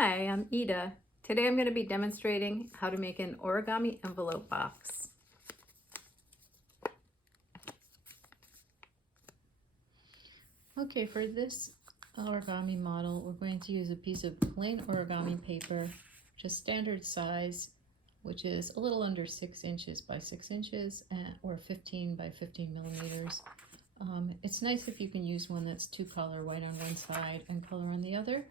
Hi, I'm Ida. Today I'm going to be demonstrating how to make an origami envelope box. Okay, for this origami model, we're going to use a piece of plain origami paper, just standard size, which is a little under 6 inches by 6 inches or 15 by 15 millimeters. It's nice if you can use one that's two color, white on one side and color on the other.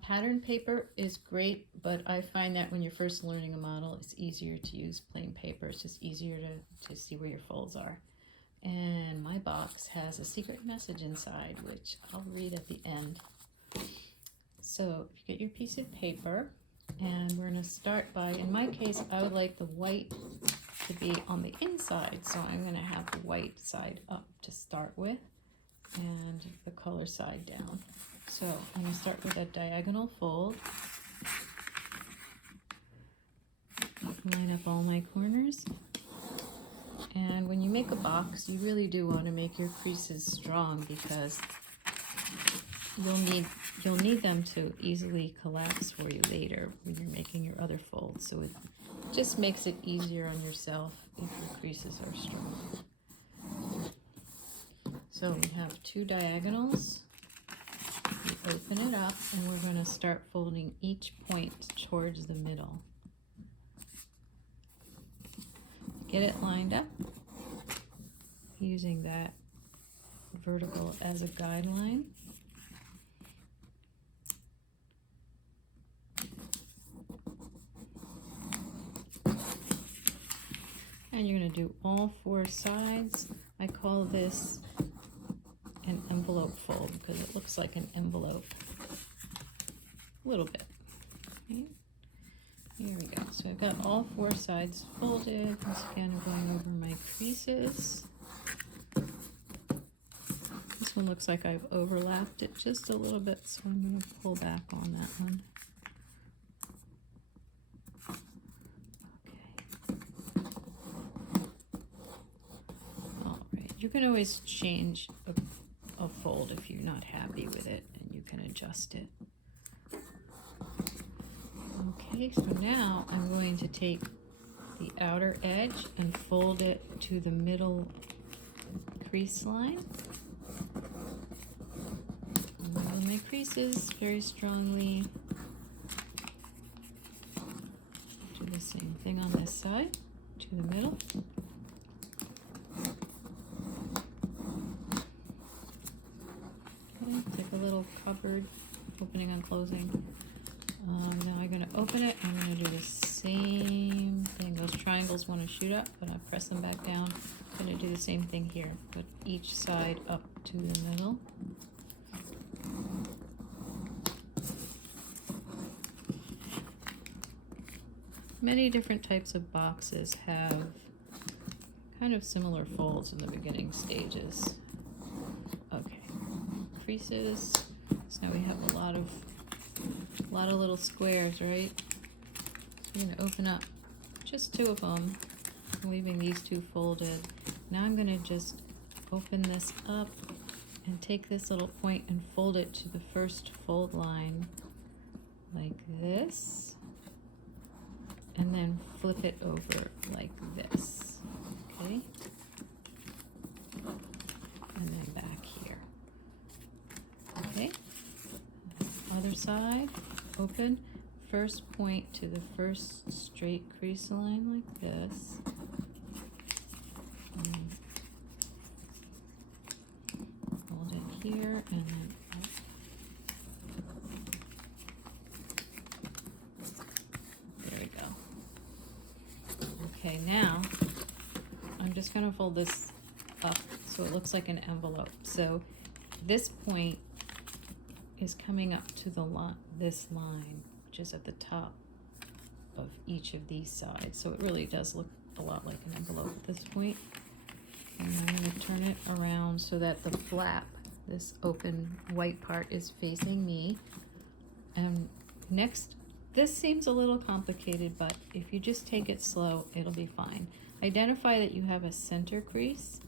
Pattern paper is great, but I find that when you're first learning a model, it's easier to use plain paper. It's just easier to see where your folds are. And my box has a secret message inside, which I'll read at the end. So you get your piece of paper, and we're going to start by, in my case, I would like the white to be on the inside, so I'm going to have the white side up to start with, and the color side down. So I'm going to start with a diagonal fold. Line up all my corners. And when you make a box, you really do want to make your creases strong because you'll need them to easily collapse for you later when you're making your other folds. So it just makes it easier on yourself if your creases are strong. So we have two diagonals. We open it up and we're going to start folding each point towards the middle. Get it lined up using that vertical as a guideline. And you're going to do all four sides. I call this an envelope fold because it looks like an envelope a little bit. Okay. Here we go. So I've got all four sides folded. Once again, I'm going over my creases. This one looks like I've overlapped it just a little bit, so I'm going to pull back on that one. All right. You can always change a fold if you're not happy with it, and you can adjust it. Okay, so now I'm going to take the outer edge and fold it to the middle crease line. Follow my creases very strongly. Do the same thing on this side, to the middle. Okay, take a little covered opening and closing. Now I'm going to open it. I'm going to do the same thing. Those triangles want to shoot up, but I'll press them back down. I'm going to do the same thing here. Put each side up to the middle. Many different types of boxes have kind of similar folds in the beginning stages. Okay, creases. So now we have a lot of little squares, right? So we're going to open up just two of them, leaving these two folded. Now I'm going to just open this up and take this little point and fold it to the first fold line like this, and then flip it over like this, okay? And then back here, okay? Other side, open, first point to the first straight crease line like this. Hold it here and then up. There we go. Okay, now I'm just going to fold this up so it looks like an envelope. So this point is coming up to the this line, which is at the top of each of these sides. So it really does look a lot like an envelope at this point. And I'm going to turn it around so that the flap, this open white part, is facing me. And next, this seems a little complicated, but if you just take it slow, it'll be fine. Identify that you have a center crease,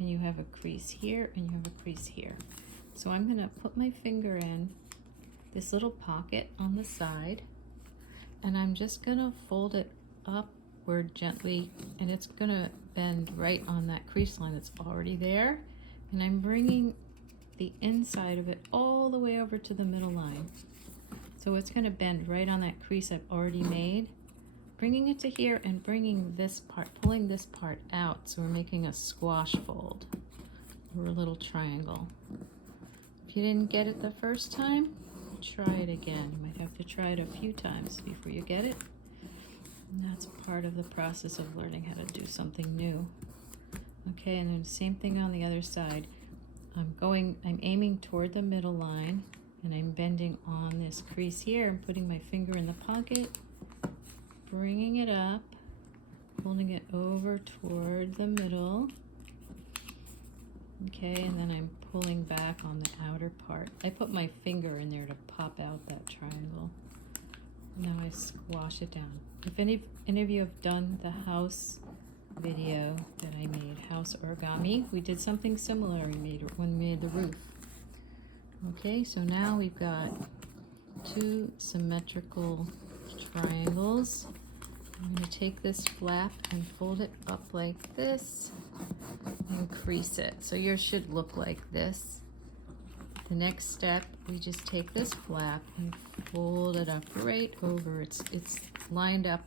and you have a crease here, and you have a crease here. So I'm going to put my finger in this little pocket on the side, and I'm just gonna fold it upward gently, and it's gonna bend right on that crease line that's already there, and I'm bringing the inside of it all the way over to the middle line. So it's gonna bend right on that crease I've already made, bringing it to here and bringing this part, pulling this part out, so we're making a squash fold or a little triangle. If you didn't get it the first time, try it again. You might have to try it a few times before you get it. And that's part of the process of learning how to do something new. Okay, and then the same thing on the other side. I'm aiming toward the middle line, and I'm bending on this crease here and putting my finger in the pocket, bringing it up, holding it over toward the middle. Okay, and then I'm pulling back on the outer part. I put my finger in there to pop out that triangle. Now I squash it down. If any of you have done the house video that I made, house origami, we did something similar when we made the roof. Okay, so now we've got two symmetrical triangles. I'm going to take this flap and fold it up like this and crease it. So yours should look like this. The next step, we just take this flap and fold it up right over. It's lined up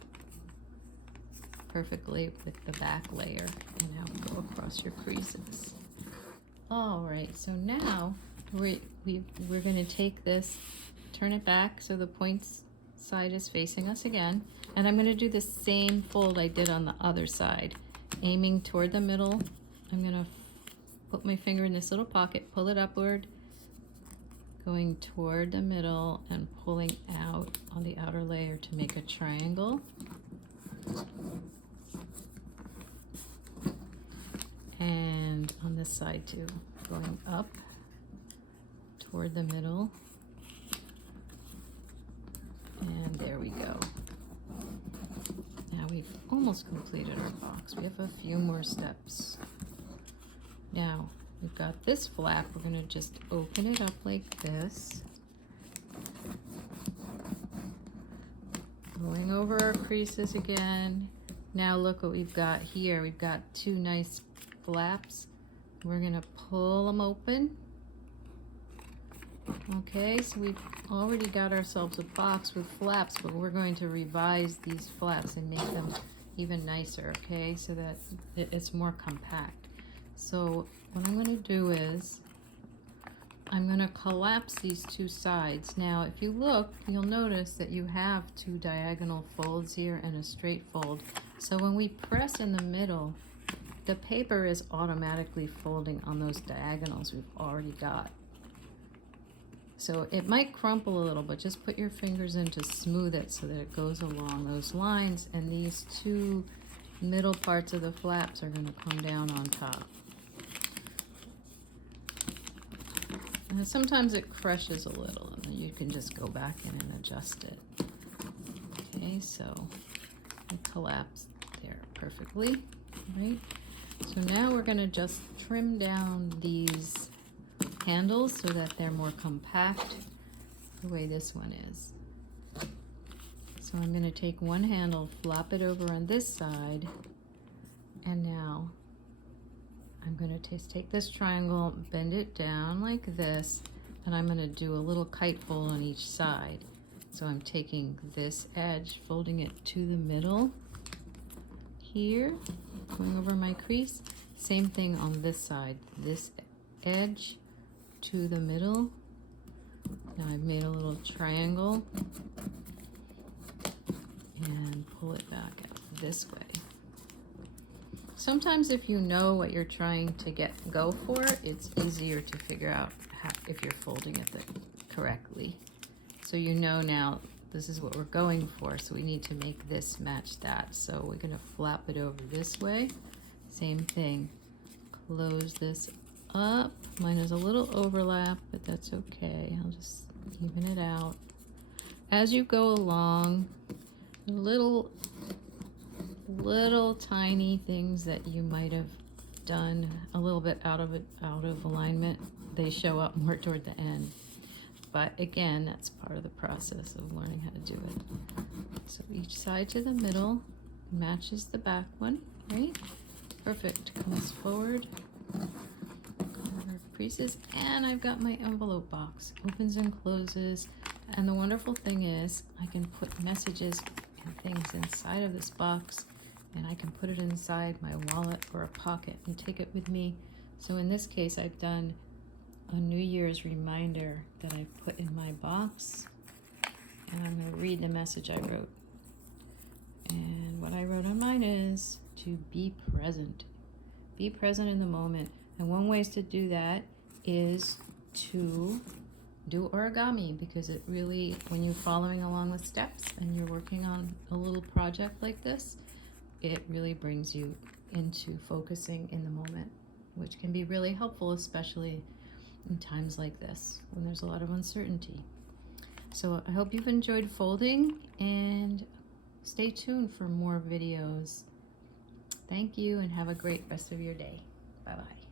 perfectly with the back layer, and now go across your creases. All right, so now we're going to take this, turn it back so the points side is facing us again, and I'm going to do the same fold I did on the other side, aiming toward the middle. I'm going to put my finger in this little pocket, pull it upward, going toward the middle and pulling out on the outer layer to make a triangle. And on this side too, going up toward the middle. And there we go. Now we've almost completed our box. We have a few more steps. Now we've got this flap. We're going to just open it up like this. Going over our creases again. Now look what we've got here. We've got two nice flaps. We're going to pull them open. Okay, so we've already got ourselves a box with flaps, but we're going to revise these flaps and make them even nicer, okay, so that it's more compact. So what I'm going to do is I'm going to collapse these two sides. Now if you look, you'll notice that you have two diagonal folds here and a straight fold. So when we press in the middle, the paper is automatically folding on those diagonals we've already got. So it might crumple a little, but just put your fingers in to smooth it so that it goes along those lines, and these two middle parts of the flaps are going to come down on top. And sometimes it crushes a little, and then you can just go back in and adjust it. Okay, so it collapsed there perfectly, right? So now we're going to just trim down these handles so that they're more compact the way this one is. So I'm going to take one handle, flop it over on this side, and now I'm going to just take this triangle, bend it down like this, and I'm going to do a little kite fold on each side. So I'm taking this edge, folding it to the middle here, going over my crease. Same thing on this side, this edge to the middle. Now I've made a little triangle and pull it back out this way. Sometimes if you know what you're trying to go for, it's easier to figure out if you're folding it correctly. So you know now this is what we're going for, so we need to make this match that. So we're going to flap it over this way. Same thing. Close this up. Mine is a little overlap, but that's okay. I'll just even it out. As you go along, little tiny things that you might have done a little bit out of alignment, they show up more toward the end. But again, that's part of the process of learning how to do it. So each side to the middle matches the back one, right? Perfect. Comes forward, corner creases, and I've got my envelope box. Opens and closes. And the wonderful thing is I can put messages and things inside of this box, and I can put it inside my wallet or a pocket and take it with me. So in this case, I've done a New Year's reminder that I put in my box, and I'm going to read the message I wrote. And what I wrote on mine is to be present. Be present in the moment. And one way to do that is to do origami, because it really, when you're following along with steps and you're working on a little project like this, it really brings you into focusing in the moment, which can be really helpful, especially in times like this when there's a lot of uncertainty. So I hope you've enjoyed folding, and stay tuned for more videos. Thank you, and have a great rest of your day. Bye-bye.